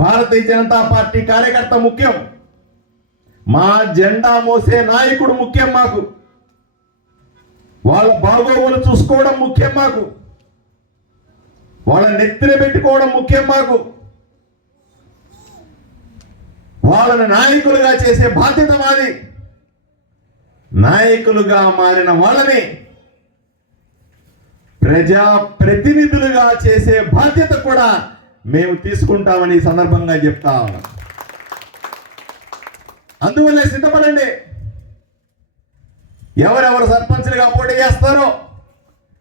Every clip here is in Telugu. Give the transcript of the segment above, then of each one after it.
భారతీయ జనతా పార్టీ కార్యకర్త ముఖ్యం, మా జెండా మోసే నాయకుడు ముఖ్యం మాకు, వాళ్ళ బాగోగులు చూసుకోవడం ముఖ్యం మాకు, వాళ్ళ నెత్తిన పెట్టుకోవడం ముఖ్యం మాకు, వాళ్ళని నాయకులుగా చేసే బాధ్యత మాది. నాయకులుగా మారిన వాళ్ళని ప్రజా ప్రతినిధులుగా చేసే బాధ్యత కూడా మేము తీసుకుంటామని ఈ సందర్భంగా చెప్తా ఉన్నాం. అందువల్లే సిద్ధపడండి. ఎవరెవరు సర్పంచ్లుగా పోటీ చేస్తారో,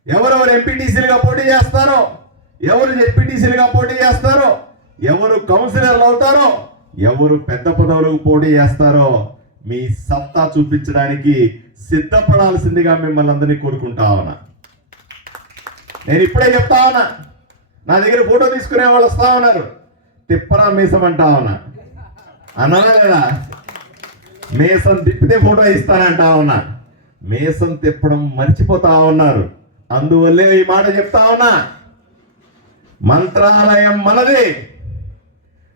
ఎవరెవరు ఎంపీటీసీలుగా పోటీ చేస్తారో, ఎవరు జెడ్పీటీసీలుగా పోటీ చేస్తారో, ఎవరు కౌన్సిలర్లు అవుతారో, ఎవరు పెద్ద పదవులకు పోటీ చేస్తారో మీ సత్తా చూపించడానికి సిద్ధపడాల్సిందిగా మిమ్మల్ని అందరినీ కోరుకుంటా ఉన్నా. నేను ఇప్పుడే చెప్తా ఉన్నా, నా దగ్గర ఫోటో తీసుకునే వాళ్ళు వస్తా ఉన్నారు, తిప్పరా మీసం అంటా ఉన్నా. అన్నా కదా, మీసం తిప్పితే ఫోటో ఇస్తానంటా ఉన్నా. మీసం తిప్పడం మర్చిపోతా ఉన్నారు. అందువల్లే ఈ మాట చెప్తా ఉన్నా. మంత్రాలయం మనది.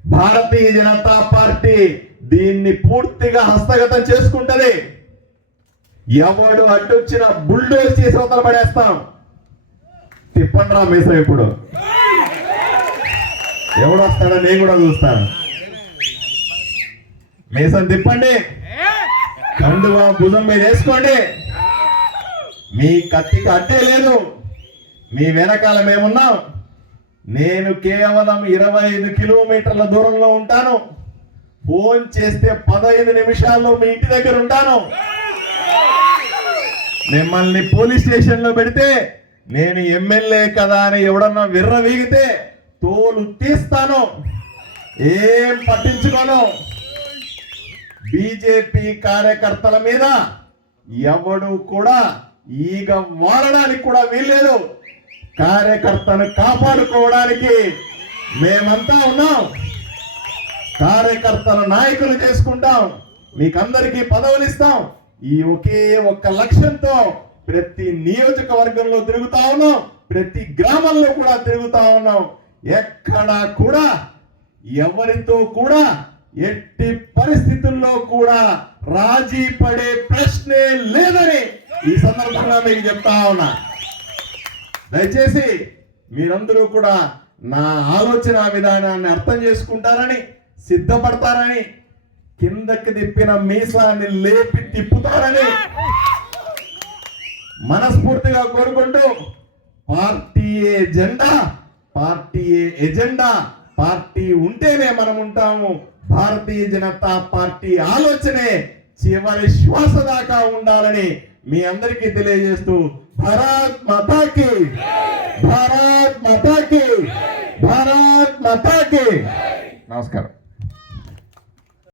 భారతీయ జనతా పార్టీ దీన్ని పూర్తిగా హస్తగతం చేసుకుంటది. ఎవడు అడ్డొచ్చిన బుల్డోజ్ చేసి అవతల పడేస్తాం. తిప్పండ్రా మీసం. ఇప్పుడు ఎవడు వస్తాడో నేను కూడా చూస్తాను. మీసం తిప్పండి, కండువా భుజం మీద వేసుకోండి. మీ కత్తికి అడ్డే లేదు, మీ వెనకాల మేమున్నాం. నేను కేవలం 25 కిలోమీటర్ల దూరంలో ఉంటాను. ఫోన్ చేస్తే 15 నిమిషాల్లో మీ ఇంటి దగ్గర ఉంటాను. మిమ్మల్ని పోలీస్ స్టేషన్లో పెడితే నేను ఎమ్మెల్యే కదా అని ఎవడన్నా విర్రవీగితే తోలు తీస్తాను, ఏం పట్టించుకోను. బీజేపీ కార్యకర్తల మీద ఎవడు కూడా ఈగ వాడడానికి కూడా వీల్లేదు. కార్యకర్తను కాపాడుకోవడానికి మేమంతా ఉన్నాం. కార్యకర్తల నాయకులు చేసుకుంటాం, మీకందరికీ పదవులు ఇస్తాం. ఈ ఒకే ఒక్క లక్ష్యంతో ప్రతి నియోజకవర్గంలో తిరుగుతా ఉన్నాం, ప్రతి గ్రామంలో కూడా తిరుగుతా ఉన్నాం. ఎక్కడా కూడా ఎవరితో కూడా ఎట్టి పరిస్థితుల్లో కూడా రాజీ పడే ప్రశ్నే లేదని ఈ సందర్భంగా మీకు చెప్తా ఉన్నా. దయచేసి మీరందరూ కూడా నా ఆలోచన విధానాన్ని అర్థం చేసుకుంటారని, సిద్ధపడతారని, కిందకి తిప్పిన మీసాన్ని లేపి తిప్పుతారని మనస్ఫూర్తిగా కోరుకుంటూ, పార్టీయే జెండా, పార్టీయే ఎజెండా, పార్టీ ఉంటేనే మనం ఉంటాము. భారతీయ జనతా పార్టీ ఆలోచనే చివరి శ్వాస దాకా ఉండాలని మీ అందరికీ తెలియజేస్తూ, భారత్ మాతాకి, భారత్ మాతాకి, భారత్ మాతాకి. నమస్కారం.